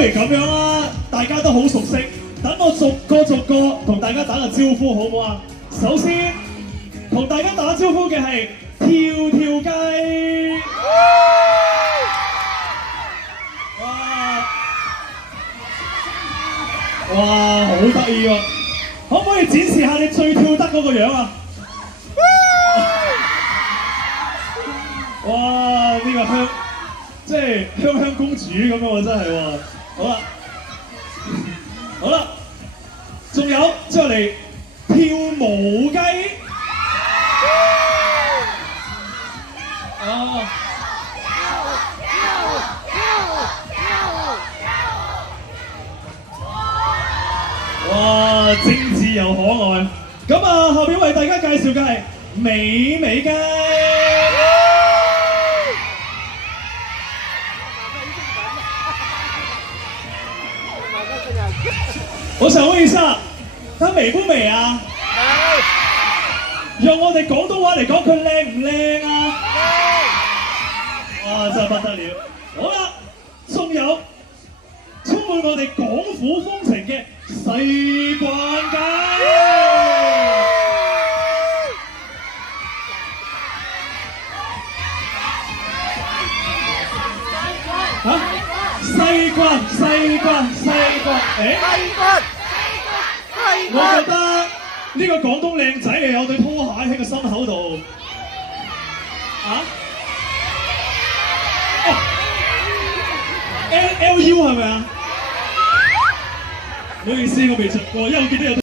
如咁樣啦，大家都好熟悉，等我逐個同大家打個招呼好唔好啊？首先同大家打招呼嘅係跳跳雞，哇，好得意喎！可唔可以展示下你最跳得嗰個樣啊？哇！呢個即係香公主咁樣喎，真係喎。好啦，好啦，仲有之後嚟跳舞雞。啊！哇！精緻又可愛。咁啊，後邊為大家介紹嘅係美美雞。我想問一下，佢美不美啊？用我哋廣東話嚟講，佢靚唔靚啊？哇！真係不得了。好啦，仲有充滿我哋廣府風情嘅西關雞。嚇？西關，我覺得呢個廣東靚仔係有對拖鞋喺個心口度。啊？哦 ，LU 係咪啊？唔好意思，我未食過，因為我記得有。